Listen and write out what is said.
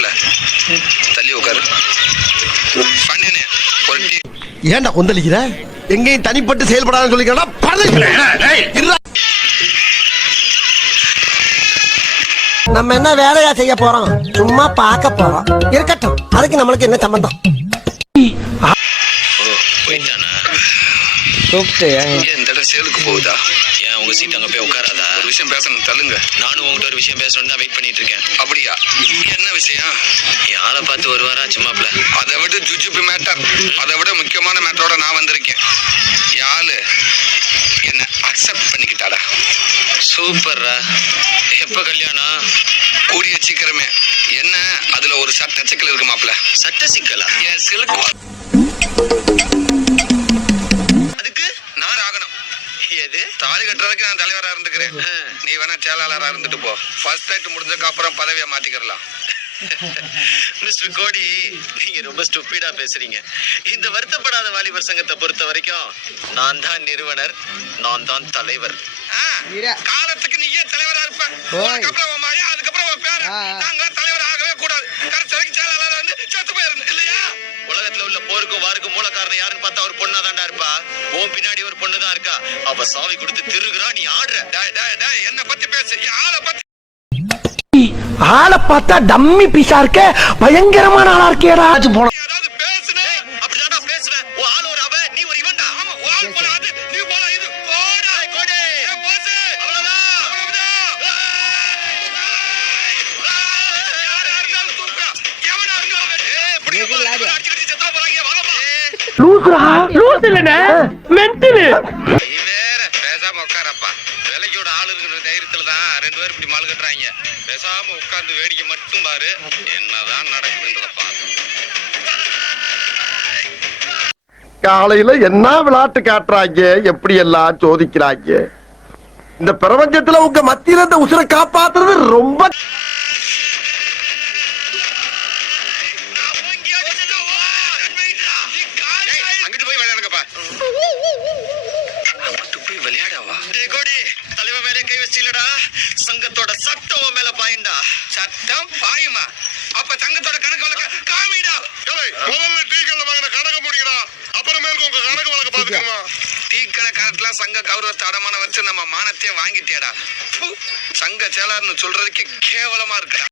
மாப்பிள்ள தள்ளி உட்காரு. பண்ணினே ஒரு டீ. ஏன்டா கொந்தளிக்கிற? எங்கேயும் தனிப்பட்டு செயல்படாத சொல்லிக்கிறா. நம்ம என்ன வேலையா செய்ய போறோம்? சும்மா பார்க்க போறோம். இருக்கட்டும், அதுக்கு நம்மளுக்கு என்ன சம்பந்தம்? போயிட்டானா? கூப்பிட்டு இந்த தடவை சேலுக்கு போகுதா? ஏன் உங்க சீட் அங்க போய் உட்காராதா? ஒரு விஷயம் பேசணும், தள்ளுங்க. நானும் உங்ககிட்ட ஒரு விஷயம் பேசணும் தான் வெயிட் பண்ணிட்டு இருக்கேன். அப்படியா? என்ன விஷயம்? என் ஆளை பார்த்து ஒரு வாரம் ஆச்சு மாப்பிள்ள. அதை விட ஜுஜுபி மேட்டர், அதை விட முக்கியமான மேட்டரோட நான் வந்திருக்கேன். யாரு என்ன அக்செப்ட் பண்ணிக்கிட்டாடா? சூப்பர்ரா. எப்ப கல்யாணம்? கூடிய சீக்கிரமே. என்ன அதுல ஒரு சட்ட சிக்கல் இருக்கு மாப்பிள்ள. சட்ட சிக்கலா? என் சிலுக்கு அதுக்கு நான் ஆகணும். எது? தாலி கட்டுறதுக்கு நான் தலைவரா இருந்துக்கிறேன். நீ வேணா செயலாளரா இருந்துட்டு போ. ஃபர்ஸ்ட் நைட் முடிஞ்சதுக்கு அப்புறம் பதவியை மாத்திக்கிறலாம். மிஸ்டர் கோடி, நீங்க ரொம்ப ஸ்டூபிடா பேசுறீங்க. இந்த வருத்தப்படாத வாலிபர் சங்கத்தை பொறுத்த வரைக்கும் நான் தான் நிறுவனர், நான் தான் தலைவர். காலத்துக்கு நீயே தலைவரா இருப்ப. அதுக்கப்புறம் உன் மகன், அதுக்கப்புறம் உன் பேர. நாங்க தலைவர் ஆகவே கூடாது. கடைசி வரைக்கும் செயலாளர் வந்து செத்து போயிருந்து இல்லையா? உலகத்துல உள்ள போருக்கும் வாருக்கும் மூல காரணம் யாருன்னு பார்த்தா ஒரு பொண்ணா தாண்டா இருப்பா. உன் பின்னாடி ஒரு பொண்ணு தான் இருக்கா. அவ சாவி கொடுத்து திருகுறா, நீ ஆடுற. என்ன பத்தி பேசு, ஆளை பத்தி. ஆளை பார்த்தா டம்மி பீஸா இருக்க, பயங்கரமான ஆளா இருக்கேடா. போன ரெண்டு பேரும் இப்படி மால் கட்டுறாங்க. பேசாம உட்கார்ந்து வேடிக்கை மட்டும் பாரு, என்னதான் நடக்குதுன்றத பாரு. காலையில என்ன விளையாட்டு காட்டுறாங்க, எப்படி எல்லாம் சோதிக்கிறாங்க. இந்த பிரபஞ்சத்துல உங்க மத்தியில இந்த உசுரை காப்பாத்துறது ரொம்ப அங்கிட்டு போய் விளையாடுங்கப்பா. அங்கிட்டு போய் விளையாடவா? தலைவர் மேலே கை வச்சிலடா. சங்கத்தோட சட்டம் மேல பாயுண்டா. சட்டம் பாயுமா? அப்ப சங்கத்தோட கணக்கு வழக்க காமிடா. முதல்ல டீ கல்ல வாங்கின கணக்கு முடிக்கிறா, அப்புறம் மேற்கு உங்க கணக்கு வழக்க பாத்துக்கணுமா? டீ கணக்காரத்துல சங்க கௌரவத்தை அடமான வச்சு நம்ம மானத்தையே வாங்கிட்டேடா. சங்க செயலாளர்னு சொல்றதுக்கு கேவலமா இருக்கா?